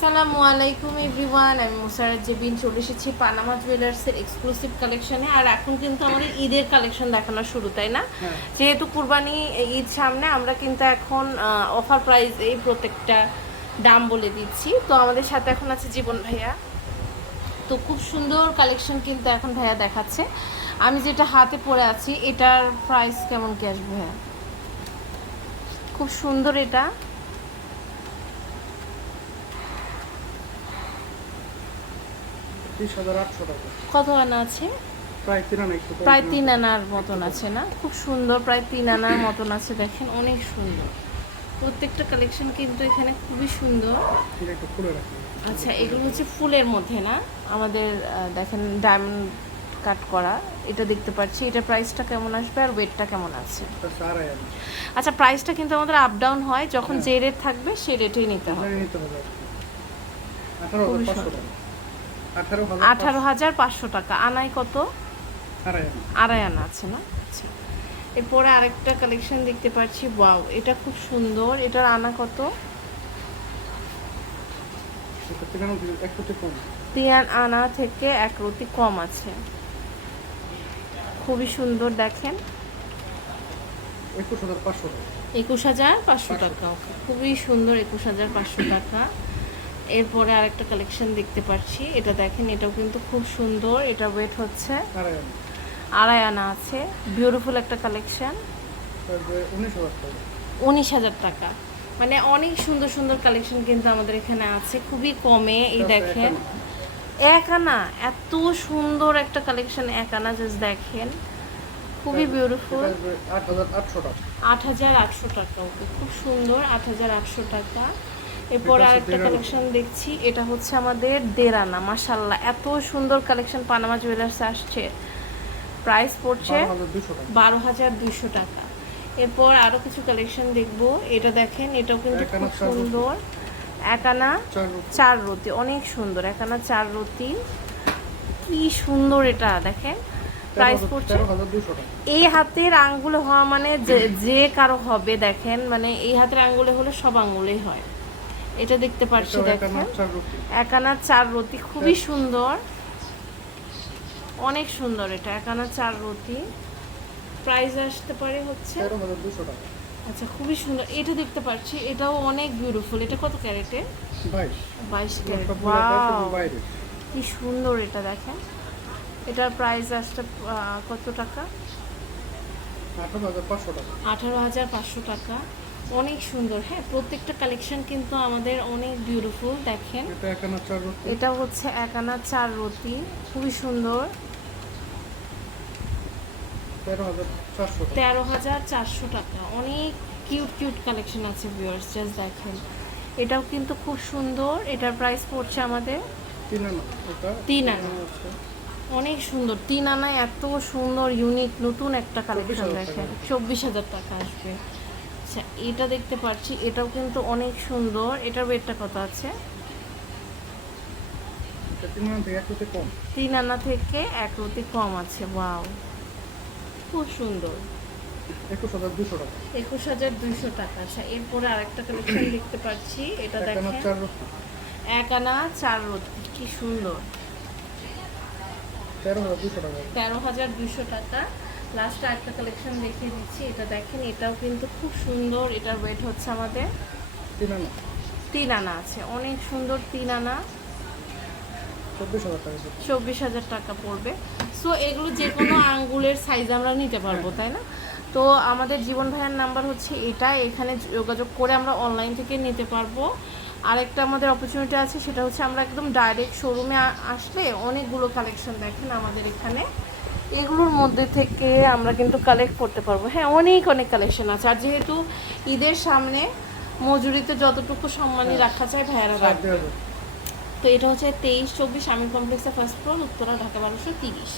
আসসালামু আলাইকুম এভরিওয়ান, আমি মুসারাত জেবিন চলে এসেছি পানামা জুয়েলার্সের এক্সক্লুসিভ কালেকশনে। আর এখন কিন্তু আমাদের ঈদের কালেকশন দেখানো শুরু, তাই না? যেহেতু কুরবানি ঈদ সামনে, আমরা কিন্তু এখন অফার প্রাইস এই প্রত্যেকটা দাম বলে দিচ্ছি। তো আমাদের সাথে এখন আছে জীবন ভাইয়া। তো খুব সুন্দর কালেকশন কিন্তু এখন ভাইয়া দেখাচ্ছে। আমি যেটা হাতে পরে আছি এটার প্রাইস কেমন কি আসবে ভাইয়া? খুব সুন্দর এটা। কত আনা আছে? প্রায় 3 আনার মতন আছে না? খুব সুন্দর, প্রায় 3 আনার মতন আছে। দেখেন অনেক সুন্দর প্রত্যেকটা কালেকশন কিন্তু এখানে খুবই সুন্দর। আচ্ছা, এগুলো হচ্ছে ফুলের মধ্যে না আমাদের, দেখেন ডায়মন্ড কাট করা, এটা দেখতে পাচ্ছি। এটা প্রাইসটা কেমন আসবে আর ওয়েটটা কেমন আছে? আচ্ছা, প্রাইসটা কিন্তু আমাদের আপ ডাউন হয়, যখন যে রেট থাকবে সেই রেটেই নিতে হবে। 18,500 টাকা। আনায় কত? আড়াই আনা আছে না? আচ্ছা, এরপরে আরেকটা কালেকশন দেখতে পাচ্ছি। ওয়াও, এটা খুব সুন্দর। এটার আনা কত? 3 আনা থেকে 1 রতি কম আছে। খুবই সুন্দর, দেখেন 21,500 টাকা। খুবই সুন্দর, 21,500 টাকা। এরপরে আরেকটা কালেকশন দেখতে পাচ্ছি, এটা দেখেন, এটাও কিন্তু খুব সুন্দর। এটা ওয়েট হচ্ছে আড়াই আনা আছে। বিউটিফুল একটা কালেকশন। 19,000 টাকা। মানে অনেক সুন্দর সুন্দর কালেকশন কিন্তু আমাদের এখানে আছে খুবই কমে। এই দেখেন 1 আনা, এত সুন্দর একটা কালেকশন 1 আনা, জাস্ট দেখেন খুবই বিউটিফুল। 8,800 টাকা। ওকে, খুব সুন্দর, 8,800 টাকা। এরপর আরেকটা কালেকশন দেখছি, এটা হচ্ছে আমাদের 1.5 আনা। মাশাআল্লাহ, এত সুন্দর কালেকশন পানামা জুয়েলার্সে আসছে। প্রাইস পড়ছে 12,200 টাকা। এরপর আরও কিছু কালেকশন দেখব। এটা দেখেন, এটাও কিন্তু খুব সুন্দর। 1 আনা 4 রতি, অনেক সুন্দর। 1 আনা 4 রতি, কি সুন্দর এটা দেখেন। প্রাইস পড়ছে, এই হাতের আঙ্গুলে হওয়া মানে যে কারো হবে। দেখেন, মানে এই হাতের আঙ্গুলে হলে সব আঙ্গুলেই হয়। এটা দেখতে পাচ্ছি, দেখেন 1 আনা 4 রতি, খুবই সুন্দর, অনেক সুন্দর। এটা 1 আনা 4 রতি। প্রাইস আসতে পারে হচ্ছে 13,200 টাকা। আচ্ছা, খুবই সুন্দর। এটা দেখতে পাচ্ছি, এটাও অনেক বিউটিফুল। এটা কত ক্যারেটে? 22 ক্যারেট। ওয়াও, কি সুন্দর এটা দেখেন। এটার প্রাইস আসতে কত টাকা? 18,500 টাকা। 18,500 টাকা। অনেক সুন্দর। হ্যাঁ, প্রত্যেকটা কালেকশন কিন্তু আমাদের অনেক বিউটিফুল। দেখেন, এটা হচ্ছে 1 আনা 4 রতি, খুবই সুন্দর। 13,400 টাকা। অনেক কিউট কিউট কালেকশন আছে ভিউয়ার্স, জাস্ট দেখেন। এটাও কিন্তু খুব সুন্দর। এটার প্রাইস পড়ছে আমাদের 3 আনা। অনেক সুন্দর, 3 আনায় এত সুন্দর ইউনিক নতুন একটা কালেকশন। দেখেন 24,000 টাকা আসবে। আচ্ছা, এটা দেখতে পাচ্ছি, এটাও কিন্তু অনেক সুন্দর। এটার ওয়েটটা কত আছে? 3 আনা থেকে 1 রতি কম আছে। ওয়াও, খুব সুন্দর। 21,200 টাকা। আচ্ছা, এরপরে আরেকটা কালেকশন দেখতে পাচ্ছি। এটা দেখেন 1 আনা 4 রতি, কি সুন্দর। 13,200 টাকা। লাস্ট আরেকটা কালেকশন দেখিয়ে দিচ্ছি। এটা দেখেন, এটাও কিন্তু খুব সুন্দর। এটার ওয়েট হচ্ছে আমাদের 3 আনা আছে। অনেক সুন্দর, 3 আনা, 24,000 টাকা পড়বে। সো এগুলো যে কোনো আঙ্গুলের সাইজ আমরা নিতে পারবো, তাই না? তো আমাদের জীবন ভাইয়ের নাম্বার হচ্ছে এটা, এখানে যোগাযোগ করে আমরা অনলাইন থেকে নিতে পারবো। আরেকটা আমাদের অপরচুনিটি আছে, সেটা হচ্ছে আমরা একদম ডাইরেক্ট শোরুমে আসলে অনেকগুলো কালেকশন দেখেন আমাদের এখানে, এগুলোর মধ্যে থেকে আমরা কিন্তু কালেক্ট করতে পারবো। হ্যাঁ, অনেক অনেক কালেকশন আছে। আর যেহেতু ঈদের সামনে মজুরিতে যতটুকু সম্মানই রাখা যায় ভাইয়ারা রাখবে। তো এটা হচ্ছে 23-24 আমির কমপ্লেক্সের ফার্স্ট ফ্লোর, উত্তরা, ঢাকা 1230।